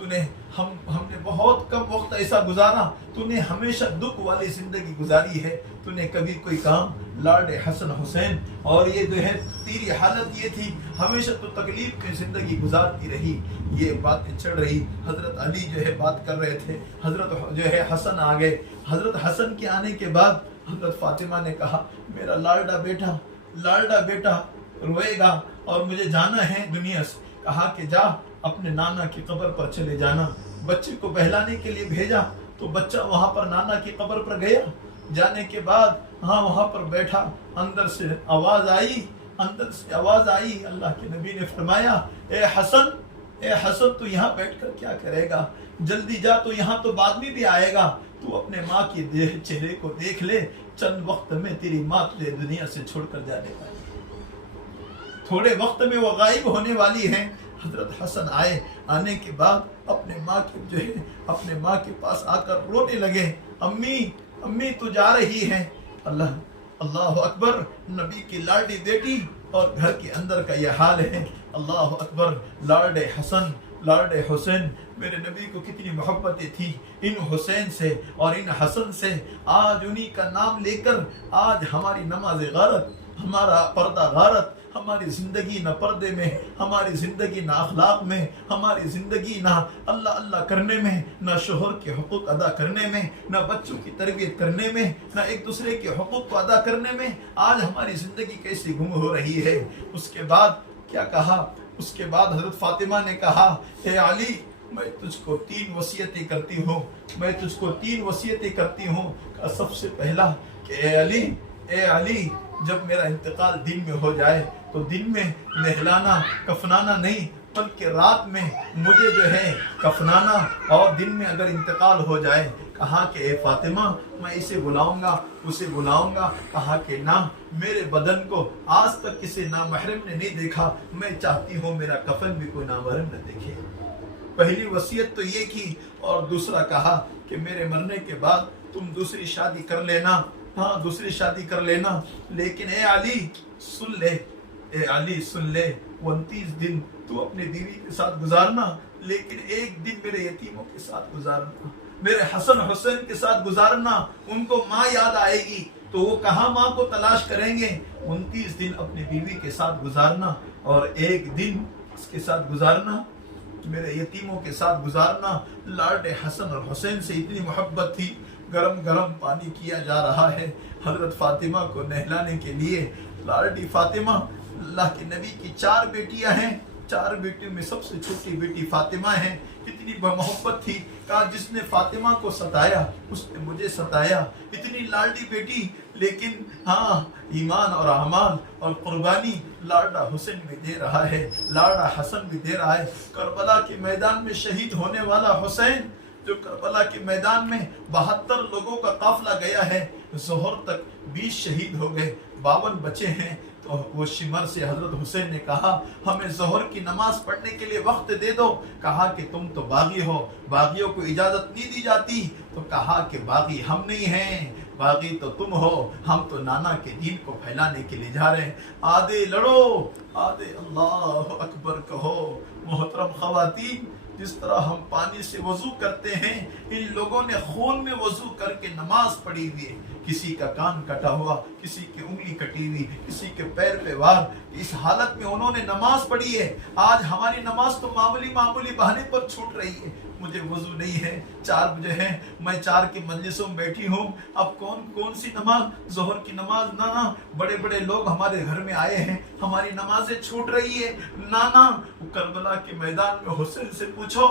ہم نے بہت کم وقت ایسا گزارا، تو نے ہمیشہ دکھ والی زندگی گزاری ہے، تو نے کبھی کوئی کام لاڈ حسن حسین، اور یہ جو ہے تیری حالت یہ تھی ہمیشہ تو تکلیف میں زندگی گزارتی رہی۔ یہ باتیں چڑھ رہی، حضرت علی جو ہے بات کر رہے تھے، حضرت جو ہے حسن آ گئے۔ حضرت حسن کے آنے کے بعد حضرت فاطمہ نے کہا میرا لاڈا بیٹا روئے گا اور مجھے جانا ہے دنیا سے۔ کہا کہ جا اپنے نانا کی قبر پر چلے جانا۔ بچے کو بہلانے کے لیے بھیجا تو بچہ وہاں پر نانا کی قبر پر گیا، جانے کے بعد وہاں پر بیٹھا، اندر سے آواز آئی، اللہ کے نبی نے فرمایا اے حسن تو یہاں بیٹھ کر کیا کرے گا، جلدی جا، تو یہاں تو بعد میں بھی آئے گا، تو اپنے ماں کے چہرے کو دیکھ لے، چند وقت میں تیری ماں تجھے دنیا سے چھوڑ کر جانے والی، تھوڑے وقت میں وہ غائب ہونے والی ہیں۔ حضرت حسن آنے کے بعد اپنے ماں کے پاس آ کر رونے لگے، امی تو جا رہی ہے۔ اللہ اکبر، نبی کی لاڈلی بیٹی اور گھر کے اندر کا یہ حال ہے۔ اللہ اکبر، لاڈ حسین، میرے نبی کو کتنی محبتیں تھی ان حسین سے اور ان حسن سے۔ آج انہی کا نام لے کر آج ہماری نماز غارت، ہمارا پردہ غارت، ہماری زندگی نہ پردے میں، ہماری زندگی نہ اخلاق میں، ہماری زندگی نہ اللہ کرنے میں، نہ شوہر کے حقوق ادا کرنے میں، نہ بچوں کی تربیت کرنے میں، نہ ایک دوسرے کے حقوق کو ادا کرنے میں، آج ہماری زندگی کیسی گم ہو رہی ہے۔ اس کے بعد کیا کہا؟ اس کے بعد حضرت فاطمہ نے کہا اے علی، میں تجھ کو 3 وصیتیں کرتی ہوں، سب سے پہلا کہ اے علی جب میرا انتقال دن میں ہو جائے تو دن میں نہلانا کفنانا نہیں، بلکہ رات میں مجھے جو ہے کفنانا، اور دن میں اگر انتقال ہو جائے، کہا کہ اے فاطمہ میں اسے بلاؤں گا، کہا کہ نہ، میرے بدن کو آج تک کسی نامحرم نے نہیں دیکھا، میں چاہتی ہوں میرا کفن بھی کوئی نامحرم نہ دیکھے۔ پہلی وصیت تو یہ کی، اور دوسرا کہا کہ میرے مرنے کے بعد تم دوسری شادی کر لینا، لیکن اے علی سن لے 29 دن تو اپنے بیوی کے ساتھ گزارنا، لیکن ایک دن میرے یتیموں کے ساتھ گزارنا، میرے حسن حسین کے ساتھ گزارنا۔ ان کو ماں یاد آئے گی تو وہ کہاں ماں کو تلاش کریں گے؟ 29 دن اپنی بیوی کے ساتھ گزارنا، اور ایک دن اس کے ساتھ گزارنا میرے یتیموں کے ساتھ گزارنا۔ لاڈ حسن اور حسین سے اتنی محبت تھی، گرم پانی کیا جا رہا ہے حضرت فاطمہ کو نہلانے کے لیے۔ لاڈلی فاطمہ، اللہ کے نبی کی 4 بیٹیاں ہیں، 4 بیٹیوں میں سب سے چھوٹی بیٹی فاطمہ ہے۔ اتنی محبت تھی، کہا جس نے فاطمہ کو ستایا اس نے مجھے ستایا۔ اتنی لاڈلی بیٹی، لیکن ایمان اور اعمال اور قربانی لاڈا حسین بھی دے رہا ہے، لاڈا حسن بھی دے رہا ہے۔ کربلا کے میدان میں شہید ہونے والا حسین، جو کربلا کے میدان میں 72 لوگوں کا قافلہ گیا ہے، ظہر تک 20 شہید ہو گئے، 52 بچے ہیں۔ تو وہ شمر سے حضرت حسین نے کہا ہمیں ظہر کی نماز پڑھنے کے لیے وقت دے دو۔ کہا کہ تم تو باغی ہو، باغیوں کو اجازت نہیں دی جاتی۔ تو کہا کہ باغی ہم نہیں ہیں، باغی تو تم ہو، ہم تو نانا کے دین کو پھیلانے کے لیے جا رہے ہیں۔ آدھے لڑو، آدھے اللہ اکبر کہو۔ محترم خواتین، جس طرح ہم پانی سے وضو کرتے ہیں، ان لوگوں نے خون میں وضو کر کے نماز پڑھی ہوئی ہے۔ کسی کا کان کٹا ہوا، کسی کی انگلی کٹی ہوئی، کسی کے پیر پہ وار، اس حالت میں انہوں نے نماز پڑھی ہے۔ آج ہماری نماز تو معمولی بہانے پر چھوٹ رہی ہے، مجھے وضو نہیں ہے، 4 بجے ہیں، میں 4 کی مجلسوں میں بیٹھی ہوں، اب کون سی نماز؟ ظہر کی نماز؟ نانا بڑے لوگ ہمارے گھر میں آئے ہیں، ہماری نمازیں چھوٹ رہی ہے۔ نانا کربلا کے میدان میں حسین سے پوچھو،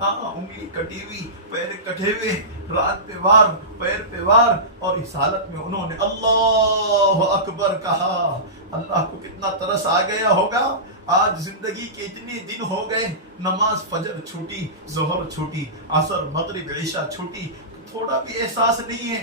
انگلی کٹی ہوئی، پیر کٹے ہوئے، رات پہ وار، پیر پہ وار، اور اس حالت میں انہوں نے اللہ اکبر کہا۔ اللہ کو کتنا ترس آ گیا ہوگا۔ آج زندگی کے اتنے دن ہو گئے، نماز فجر چھوٹی، ظہر چھوٹی، عصر مغرب عشاء چھوٹی، تھوڑا بھی احساس نہیں ہے۔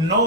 9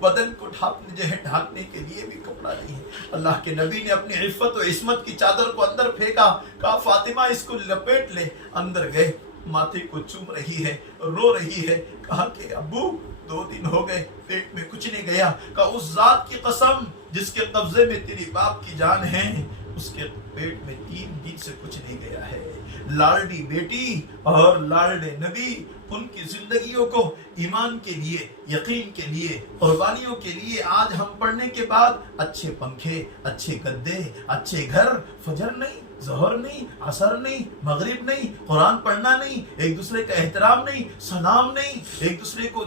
بدن کو ڈھانکنے کے لیے بھی کپڑا نہیں ہے۔ اللہ کے نبی نے اپنی عفت و عصمت کی چادر کو اندر پھینکا، کہا فاطمہ اس کو لپیٹ لے۔ اندر گئے، ماتھے کو چوم رہی ہے، رو رہی ہے، کہا کہ ابو 2 دن ہو گئے پیٹ میں کچھ نہیں گیا۔ کہا اس ذات کی قسم جس کے قبضے میں تیری باپ کی جان ہے، اس کے پیٹ میں 3 دن سے کچھ نہیں گیا ہے۔ لاڈلی بیٹی اور لاڈلے نبی، ان کی زندگیوں کو ایمان کے لیے، یقین کے لیے، قربانیوں کے لیے آج ہم پڑھنے کے بعد اچھے پنکھے، اچھے گدے، اچھے گھر، فجر نہیں، ظہر نہیں، عصر نہیں، مغرب نہیں، قرآن پڑھنا نہیں، ایک دوسرے کا احترام نہیں، سلام نہیں، ایک دوسرے کو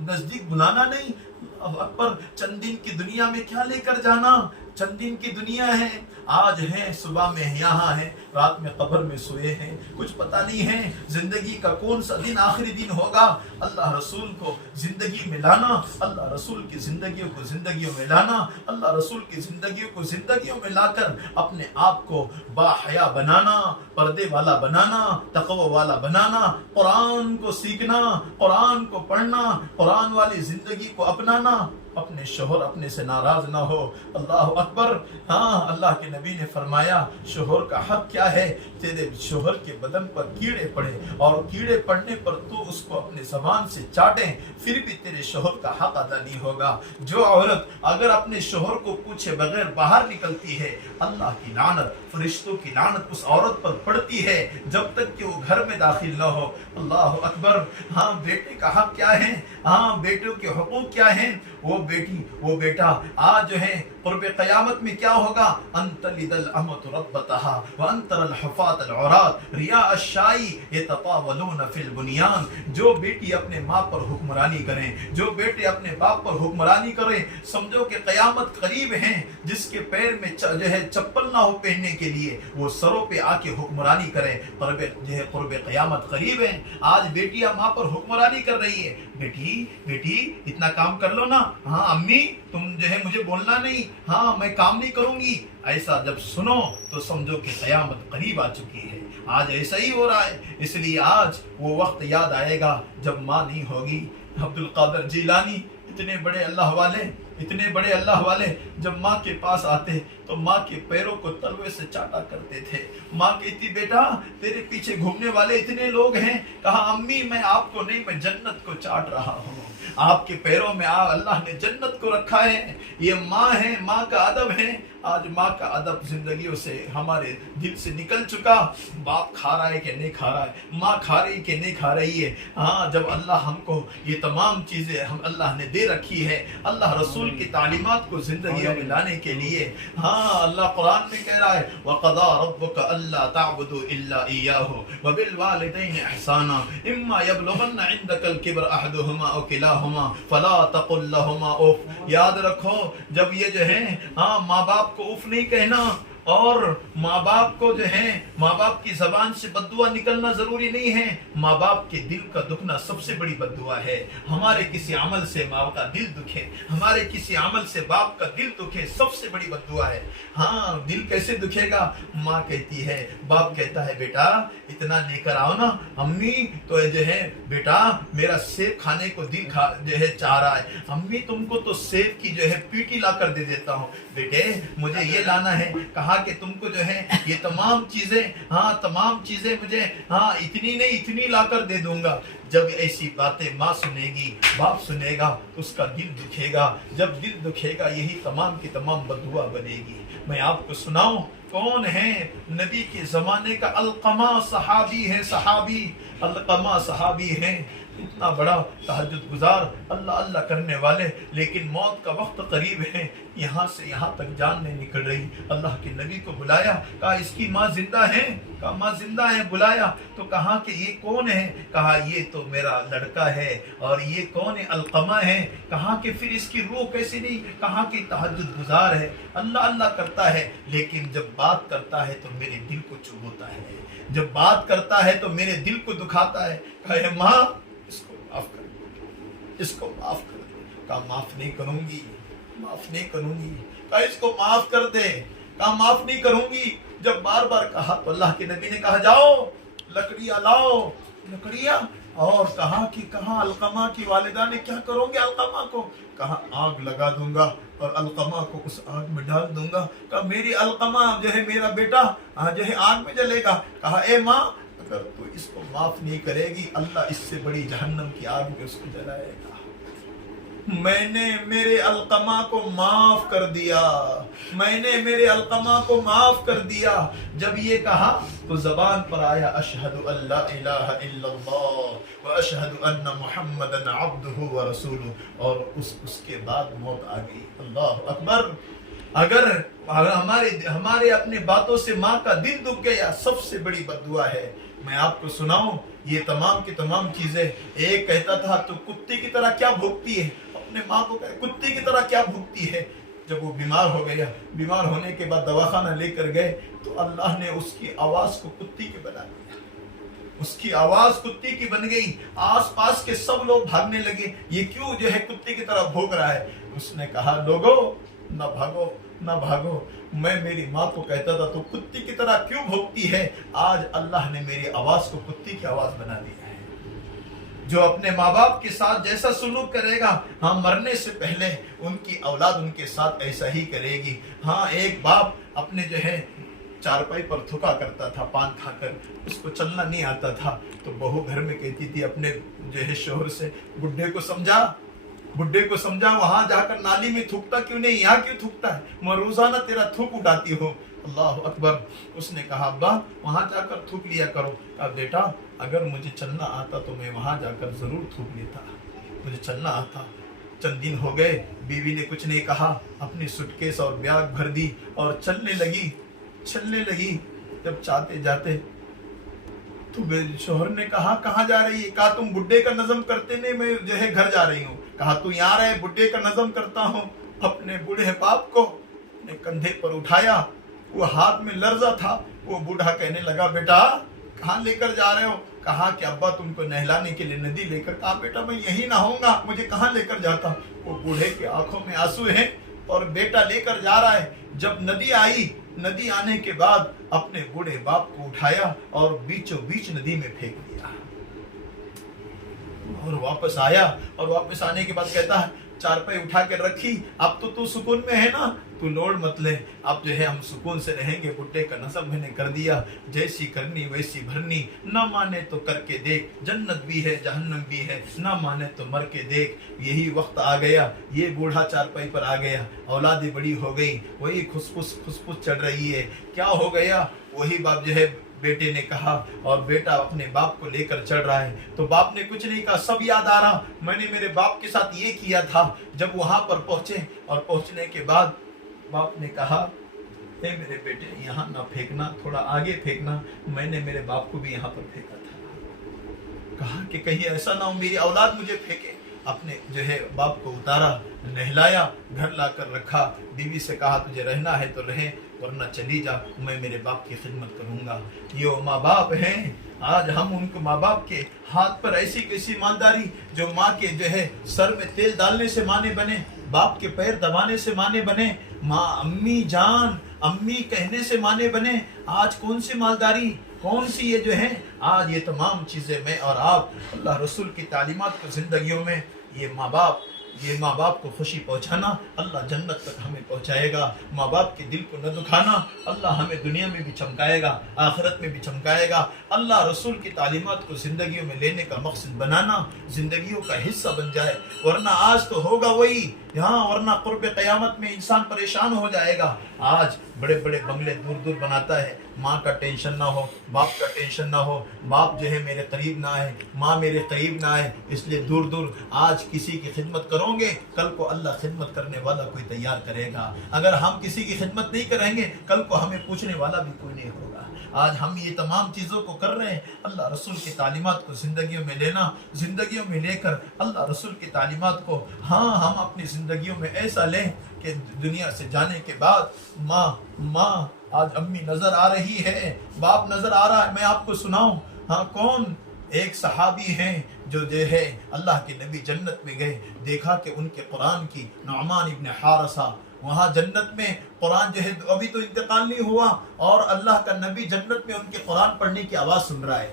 نزدیک بلانا نہیں۔ اللہ اکبر، چند دن کی دنیا میں کیا لے کر جانا؟ چند دن کی دنیا ہے، آج ہیں، صبح میں یہاں ہیں، رات میں قبر میں سوئے ہیں، کچھ پتہ نہیں ہے زندگی کا کون سا دن آخری دن ہوگا۔ اللہ رسول کو زندگی میں لانا، اللہ رسول کی زندگیوں کو زندگیوں میں لانا، اللہ رسول کی زندگیوں کو زندگیوں میں لا کر اپنے آپ کو با حیا بنانا، پردے والا بنانا، تقوی والا بنانا، قرآن کو سیکھنا، قرآن کو پڑھنا، قرآن والی زندگی کو اپنانا، اپنے شوہر اپنے سے ناراض نہ ہو۔ اللہ اکبر، ہاں اللہ کے نبی نے فرمایا شوہر کا حق کیا ہے؟ تیرے شوہر کے بدن پر کیڑے پڑے اور کیڑے پڑنے پر تو اس کو اپنے زبان سے چاٹیں، پھر بھی تیرے شوہر کا حق ادا نہیں ہوگا۔ جو عورت اگر اپنے شوہر کو پوچھے بغیر باہر نکلتی ہے، اللہ کی لعنت، فرشتوں کی لعنت اس عورت پر پڑتی ہے جب تک کہ وہ گھر میں داخل نہ ہو۔ اللہ اکبر، ہاں بیٹے کا حق کیا ہے؟ ہاں بیٹوں کے حقوق کیا ہیں؟ وہ بیٹی، وہ بیٹا آج جو ہے قرب قیامت میں کیا ہوگا؟ انت لد الامۃ ربتها وانتر الحفاة العراة رياء الشائی يتطاولون في البنيان۔ جو بیٹی اپنے ماں پر حکمرانی کریں، جو بیٹے اپنے باپ پر حکمرانی کریں، سمجھو کہ قیامت قریب ہیں۔ جس کے پیر میں جو ہے چپل نہ ہو پہننے کے لیے، وہ سروں پہ آ کے حکمرانی کریں، قرب قیامت قریب ہے۔ آج بیٹیاں ماں پر حکمرانی کر رہی ہے، بیٹی اتنا کام کر لو نا، ہاں امی تم جو ہے مجھے بولنا نہیں، ہاں میں کام نہیں کروں گی۔ ایسا جب سنو تو سمجھو کہ قیامت قریب آ چکی ہے۔ آج ایسا ہی ہو رہا ہے، اس لیے آج وہ وقت یاد آئے گا جب ماں نہیں ہوگی۔ عبد القادر جیلانی، اتنے بڑے اللہ والے جب ماں کے پاس آتے تو ماں کے پیروں کو تلوے سے چاٹا کرتے تھے۔ ماں کہتی بیٹا تیرے پیچھے گھومنے والے اتنے لوگ ہیں۔ کہا امی میں آپ کو نہیں، میں جنت کو چاٹ رہا ہوں۔ آپ کے پیروں میں اللہ نے جنت کو رکھا ہے۔ یہ ماں ہے، ماں کا ادب ہے۔ آج ماں کا ادب زندگیوں سے ہمارے دل سے نکل چکا۔ باپ کھا رہا ہے کہ نہیں کھا رہا ہے، ماں کھا رہی کہ نہیں کھا رہی ہے۔ ہاں جب اللہ ہم کو یہ تمام چیزیں اللہ نے دے رکھی ہے، اللہ رسول کی تعلیمات کو زندگیوں میں لانے کے لیے، ہاں اللہ قرآن میں کہہ رہا ہے وَقَضَىٰ رَبُّكَ أَلَّا تَعْبُدُوا إِلَّا إِيَّاهُ وَبِالْوَالِدَيْنِ إِحْسَانًا إِمَّا يَبْلُغَنَّ عِندَكَ الْكِبَرَ أَحَدُهُمَا أَوْ كِلَاهُمَا فَلَا تَقُل لَّهُمَا أُفٍّ۔ یاد رکھو جب یہ جو ہے ہاں ماں باپ کو اف نہیں کہنا، اور ماں باپ کو جو ہے ماں باپ کی زبان سے بد دعا نکلنا ضروری نہیں ہے۔ ماں باپ کے دل کا دکھنا سب سے بڑی بد دعا ہے۔ ہمارے کسی عمل سے ماں کا دل دکھے، ہمارے کسی عمل سے باپ کا دل دکھے، سب سے بڑی بد دعا ہے۔ ہاں دل کیسے دکھے گا؟ ماں کہتی ہے، باپ کہتا ہے بیٹا اتنا لے کر آؤ نا، امی تو جو ہے بیٹا میرا سیب کھانے کو دل جو ہے چاہ رہا ہے، امی تم کو تو سیب کی جو ہے پیٹی لا کر دے دیتا ہوں، بیٹے مجھے یہ لانا ہے، کہا کہ تم کو جو ہے یہ تمام چیزیں مجھے اتنی نہیں اتنی لا کر دے دوں گا۔ جب ایسی باتیں ماں سنے گی، باپ سنے گا، اس کا دل دکھے گا۔ جب دل دکھے گا یہی تمام کی تمام بد دعا بنے گی۔ میں آپ کو سناؤں کون ہے نبی کے زمانے کا علقمہ صحابی ہے، علقمہ صحابی ہے، اتنا بڑا تہجد گزار، اللہ کرنے والے، لیکن موت کا وقت قریب ہے، یہاں سے یہاں تک جان نہیں نکل رہی۔ اللہ کے نبی کو بلایا، کہا اس کی ماں زندہ ہے؟ کہا ماں زندہ ہے۔ بلایا تو کہا کہ یہ کون ہے؟ کہا یہ تو میرا لڑکا ہے۔ اور یہ کون ہے؟ علقمہ ہے۔ کہا کہ پھر اس کی روح کیسے نہیں؟ کہا کہ تہجد گزار ہے، اللہ کرتا ہے، لیکن جب بات کرتا ہے تو میرے دل کو چبھوتا ہے، جب بات کرتا ہے تو میرے دل کو دکھاتا ہے۔ کہا ماں اس کو معاف کر دے، اس کو معاف کر دے۔ کہا معاف نہیں کروں گی، معاف نہیں کروں گی۔ کہا اس کو معاف کر دے۔ کہا معاف نہیں کروں گی۔ جب بار بار کہا تو اللہ کے نبی نے کہا جاؤ لکڑیاں لاؤ۔ لکڑیاں اور کہا کہ کہا علقمہ کی والدہ نے کیا کروگے علقمہ کو؟ کہا آگ لگا دوں گا اور علقمہ کو اس آگ میں ڈال دوں گا. کہا میری علقمہ جو ہے میرا بیٹا جو ہے آگ میں جلے گا. کہا اے ماں اگر تو اس کو معاف نہیں کرے گی اللہ اس سے بڑی جہنم کی آگ میں اس کو جلائے گا. میں نے میرے علقمہ کو معاف کر دیا، میں نے میرے علقمہ کو معاف کر دیا. جب یہ کہا تو زبان پر آیا اشہد ان لا الہ الا اللہ و اشہد ان محمدن عبدہ و رسولہ، اور اس کے بعد موت آ گئی. اللہ اکبر. اگر ہمارے اپنے باتوں سے ماں کا دل دکھ گیا سب سے بڑی بد دعا ہے. میں آپ کو سناؤں یہ تمام کی تمام چیزیں. ایک کہتا تھا تو کتے کی طرح کیا بھوکتی ہے، اپنے ماں کو کہے کتے کی طرح کیا بھوکتی ہے. جب وہ بیمار ہو گیا، بیمار ہونے کے بعد دواخانہ لے کر گئے تو اللہ نے اس کی آواز کو کتی کی بنا دیا. اس کی آواز کتی کی بن گئی. آس پاس کے سب لوگ بھاگنے لگے، یہ کیوں جو ہے کتے کی طرح بھوک رہا ہے. اس نے کہا لوگوں نہ بھاگو نہ بھاگو، میں میری ماں کو کہتا تھا تو کتی کی طرح کیوں بھوکتی ہے، آج اللہ نے میری آواز کو کتی کی آواز بنا دیا ہے. جو اپنے ماں باپ کے ساتھ جیسا سلوک کرے گا، ہاں مرنے سے پہلے ان کی اولاد ان کے ساتھ ایسا ہی کرے گی. ہاں ایک باپ اپنے جو ہے چارپائی پر تھکا کرتا تھا پان کھا کر، اس کو چلنا نہیں آتا تھا، تو بہو گھر میں کہتی تھی اپنے جو ہے شوہر سے بڈھے کو سمجھا وہاں جا کر نالی میں تھوکتا کیوں نہیں، یہاں کیوں تھوکتا ہے، میں روزانہ تیرا تھوک اٹھاتی ہوں. اللہ اکبر. اس نے کہا ابا وہاں جا کر تھوک لیا کرو. کہا بیٹا اگر مجھے چلنا آتا تو میں وہاں جا کر ضرور تھوک لیتا، مجھے چلنا آتا. چند دن ہو گئے، بیوی نے کچھ نہیں کہا، اپنی سوٹ کیس اور بیاگ بھر دی اور چلنے لگی. جب چاہتے جاتے تو شوہر نے کہا کہاں جا رہی ہے؟ کہا تم بڈھے کا نظم کرتے نہیں، میں جو ہے گھر جا رہی ہوں. کہا تو یہاں رہے، بڈھے کا نظم کرتا ہوں. اپنے بوڑھے باپ کو اپنے کندھے پر اٹھایا، وہ ہاتھ میں لرزہ تھا. وہ بوڑھا کہنے لگا بیٹا کہاں لے کر جا رہے ہو؟ کہا کہ ابا تم کو نہلانے کے لیے ندی لے کر. کہا بیٹا میں یہی نہ ہوں گا، مجھے کہاں لے کر جاتا. وہ بوڑھے کے آنکھوں میں آنسو ہیں اور بیٹا لے کر جا رہا ہے. جب ندی آئی، ندی آنے کے بعد اپنے بوڑھے باپ کو اٹھایا اور بیچوں بیچ ندی میں پھینک دیا اور واپس آیا. اور واپس آنے کے بعد کہتا ہے چارپائی اٹھا کے رکھی، اب تو سکون میں ہے نا، تو لوڑ مت لے، اب جو ہے ہم سکون سے رہیں گے. بڈھے کا نظم میں نے کر دیا، جیسی کرنی ویسی بھرنی، نہ مانے تو کر کے دیکھ، جنت بھی ہے جہنم بھی ہے، نہ مانے تو مر کے دیکھ. یہی وقت آ گیا، یہ بوڑھا چارپائی پر آ گیا، اولادیں بڑی ہو گئی، وہی خسپس چڑھ رہی ہے. کیا ہو گیا؟ وہی باپ جو ہے بیٹے نے کہا، اور بیٹا اپنے باپ کو لے کر چڑھ رہا ہے. تو باپ نے کچھ نہیں کہا، سب یاد آ رہا، میں نے میرے باپ کے ساتھ یہ کیا تھا. جب وہاں پر پہنچے اور پہنچنے کے بعد باپ نے کہا اے میرے بیٹے یہاں نہ پھینکنا، تھوڑا آگے پھینکنا، میں نے میرے باپ کو بھی یہاں پر پھینکا تھا. کہا کہ کہیں ایسا نہ ہو میری اولاد مجھے پھینکے. اپنے جو ہے باپ کو اتارا، نہلایا، گھر لا کر رکھا. بیوی سے کہا تجھے رہنا ہے تو رہیں ورنہ چلی جا، میں میرے باپ کی خدمت کروں گا. یہ ماں باپ ہیں، آج ہم ان کو ماں باپ کے ہاتھ پر ایسی کیسی مالداری، جو ماں کے جو ہے سر میں تیل ڈالنے سے مانے بنے، باپ کے پیر دبانے سے مانے بنے، ماں امی جان امی کہنے سے مانے بنے. آج کون سی مالداری، کون سی یہ جو ہے، آج یہ تمام چیزیں میں اور آپ اللہ رسول کی تعلیمات کو زندگیوں میں یہ ماں باپ کو خوشی پہنچانا اللہ جنت تک ہمیں پہنچائے گا. ماں باپ کے دل کو نہ دکھانا اللہ ہمیں دنیا میں بھی چمکائے گا، آخرت میں بھی چمکائے گا. اللہ رسول کی تعلیمات کو زندگیوں میں لینے کا مقصد بنانا زندگیوں کا حصہ بن جائے. ورنہ آج تو ہوگا وہی یہاں، ورنہ قرب قیامت میں انسان پریشان ہو جائے گا. آج بڑے بڑے بنگلے دور دور بناتا ہے، ماں کا ٹینشن نہ ہو، باپ کا ٹینشن نہ ہو، باپ جو ہے میرے قریب نہ آئے، ماں میرے قریب نہ آئے، اس لیے دور دور. آج کسی کی خدمت کرو گے، کل کو اللہ خدمت کرنے والا کوئی تیار کرے گا. اگر ہم کسی کی خدمت نہیں کریں گے، کل کو ہمیں پوچھنے والا بھی کوئی نہیں ہوگا. آج ہم یہ تمام چیزوں کو کر رہے ہیں، اللہ رسول کی تعلیمات کو زندگیوں میں لینا، زندگیوں میں لے کر اللہ رسول کی تعلیمات کو ہم اپنی زندگیوں میں ایسا لیں کہ دنیا سے جانے کے بعد ماں آج امی نظر آ رہی ہے، باپ نظر آ رہا ہے. میں آپ کو سناؤں، کون ایک صحابی ہیں جو ہے اللہ کے نبی جنت میں گئے، دیکھا کہ ان کے قرآن کی نعمان ابن حارثہ وہاں جنت میں قرآن جو ہے ابھی تو انتقال نہیں ہوا، اور اللہ کا نبی جنت میں ان کے قرآن پڑھنے کی آواز سن رہا ہے.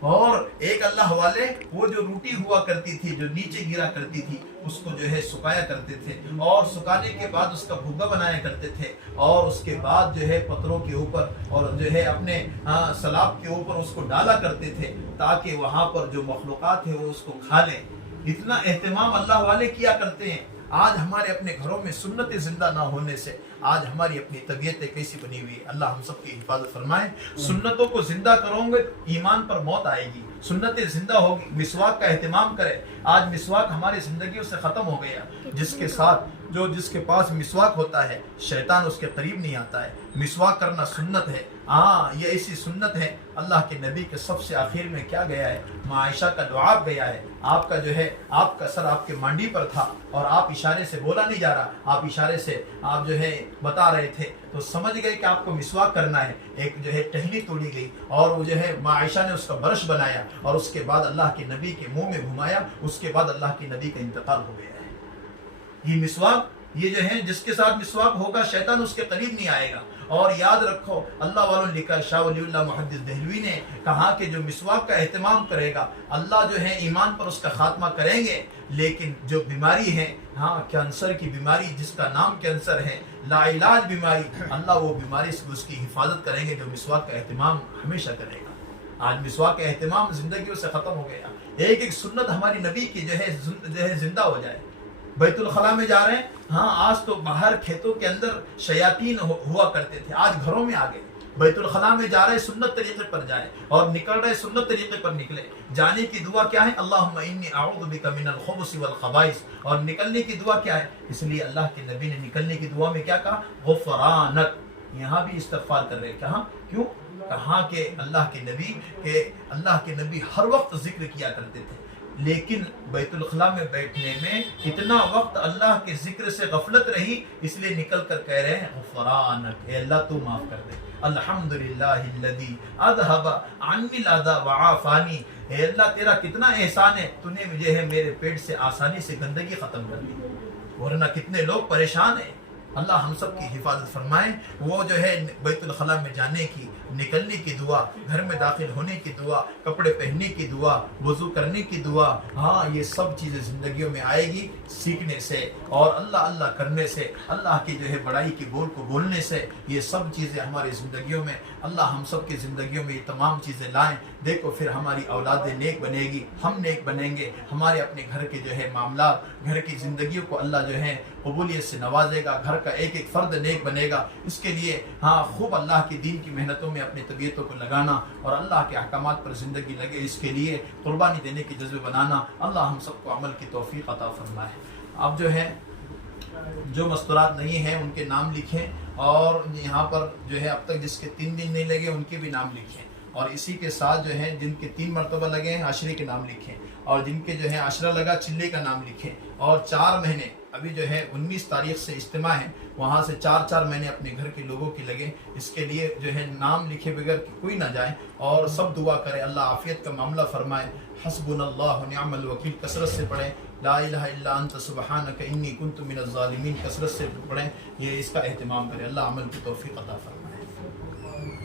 اور ایک اللہ والے وہ جو روٹی ہوا کرتی تھی جو نیچے گرا کرتی تھی اس کو جو ہے سکایا کرتے تھے اور سکانے کے بعد اس کا بھوگا بنایا کرتے تھے اور اس کے بعد جو ہے پتھروں کے اوپر اور جو ہے اپنے سلاب کے اوپر اس کو ڈالا کرتے تھے تاکہ وہاں پر جو مخلوقات ہیں وہ اس کو کھا لیں. اتنا اہتمام اللہ والے کیا کرتے ہیں. آج ہمارے اپنے گھروں میں سنت زندہ نہ ہونے سے آج ہماری اپنی طبیعتیں کیسی بنی ہوئی ہے. اللہ ہم سب کی حفاظت فرمائے. سنتوں کو زندہ کرو گے ایمان پر موت آئے گی. سنتیں زندہ ہوگی. مسواک کا اہتمام کرے. آج مسواک ہماری زندگیوں سے ختم ہو گیا. جس کے پاس مسواک ہوتا ہے شیطان اس کے قریب نہیں آتا ہے. مسواک کرنا سنت ہے. یہ ایسی سنت ہے اللہ کے نبی کے سب سے آخر میں کیا گیا ہے, عائشہ کا دعا گیا ہے. آپ کا جو ہے آپ کا سر آپ کے مانڈی پر تھا اور آپ اشارے سے بولا نہیں جا رہا, آپ اشارے سے آپ جو ہے بتا رہے تھے تو سمجھ گئے کہ آپ کو مسواک کرنا ہے. ایک جو ہے ٹہنی توڑی گئی اور وہ جو ہے عائشہ نے اس کا برش بنایا اور اس کے بعد اللہ کے نبی کے منہ میں گھمایا. اس کے بعد اللہ کے نبی کا انتقال ہو گیا ہے. یہ مسواک یہ جو ہے جس کے ساتھ مسواک ہوگا شیطان اس کے قریب نہیں آئے گا. اور یاد رکھو اللہ والوں نے لکھا, شاہ ولی اللہ محدث دہلوی نے کہا کہ جو مسواک کا اہتمام کرے گا اللہ جو ہے ایمان پر اس کا خاتمہ کریں گے. لیکن جو بیماری ہے کینسر کی بیماری جس کا نام کینسر ہے, لا علاج بیماری, اللہ وہ بیماری سے اس کی حفاظت کریں گے جو مسواک کا اہتمام ہمیشہ کرے گا. آج مسواک کا اہتمام زندگیوں سے ختم ہو گیا. ایک سنت ہماری نبی کی جو ہے زندہ ہو جائے. بیت الخلاء میں جا رہے ہیں, آج تو باہر کھیتوں کے اندر شیاطین ہوا کرتے تھے, آج گھروں میں آ گئے. بیت الخلاء میں جا رہے سنت طریقے پر جائے اور نکل رہے سنت طریقے پر نکلے. جانے کی دعا کیا ہے, اللہم انی اعوذ بک من الخبث والخبائث. اور نکلنے کی دعا کیا ہے, اس لیے اللہ کے نبی نے نکلنے کی دعا میں کیا کہا, غفرانک. یہاں بھی استغفار کر رہے, کیوں کہا کہ اللہ کے نبی ہر وقت ذکر کیا کرتے تھے. لیکن بیت الخلاء میں بیٹھنے میں اتنا وقت اللہ کے ذکر سے غفلت رہی, اس لیے نکل کر کہہ رہے ہیں غفرانک, اے اللہ تو معاف کر دے. الحمدللہ الذی اذھب عنی الاذی وعافانی. اے اللہ تیرا کتنا احسان ہے, تو نے مجھے ہے میرے پیٹ سے آسانی سے گندگی ختم کر دی, ورنہ کتنے لوگ پریشان ہیں. اللہ ہم سب کی حفاظت فرمائے. وہ جو ہے بیت الخلاء میں جانے کی, نکلنے کی دعا, گھر میں داخل ہونے کی دعا, کپڑے پہننے کی دعا, وضو کرنے کی دعا, یہ سب چیزیں زندگیوں میں آئے گی سیکھنے سے اور اللہ کرنے سے, اللہ کی جو ہے بڑائی کی بول کو بولنے سے. یہ سب چیزیں ہماری زندگیوں میں, اللہ ہم سب کی زندگیوں میں یہ تمام چیزیں لائیں. دیکھو پھر ہماری اولاد نیک بنے گی, ہم نیک بنیں گے, ہمارے اپنے گھر کے جو ہے معاملات, گھر کی زندگیوں کو اللہ جو ہے قبولیت سے نوازے گا. گھر کا ایک فرد نیک بنے گا. اس کے لیے خوب اللہ کی دین کی محنتوں میں اپنی طبیعتوں کو لگانا اور اللہ کے احکامات پر زندگی لگے, اس کے لیے قربانی دینے کی جذبے بنانا. اللہ ہم سب کو عمل کی توفیق عطا فرمائے. اب جو ہے جو مستورات نہیں ہیں ان کے نام لکھیں اور یہاں پر جو ہے اب تک جس کے 3 دن نہیں لگے ان کے بھی نام لکھیں. اور اسی کے ساتھ جو ہے جن کے 3 مرتبہ لگے ہیں عشرے کے نام لکھیں, اور جن کے جو ہے عشرہ لگا چلے کا نام لکھیں. اور 4 مہینے ابھی جو ہے 19 تاریخ سے اجتماع ہے, وہاں سے 4 مہینے اپنے گھر کے لوگوں کی لگے. اس کے لیے جو ہے نام لکھے بغیر کوئی نہ جائے اور سب دعا کرے اللہ عافیت کا معاملہ فرمائے. حسبنا اللہ نعم الوکیل کثرت سے پڑھیں. لا الہ الا انت سبحانک انی کنت من الظالمین کثرت سے پڑھیں. یہ اس کا اہتمام کرے. اللہ عمل کی توفیق عطا فرمائے.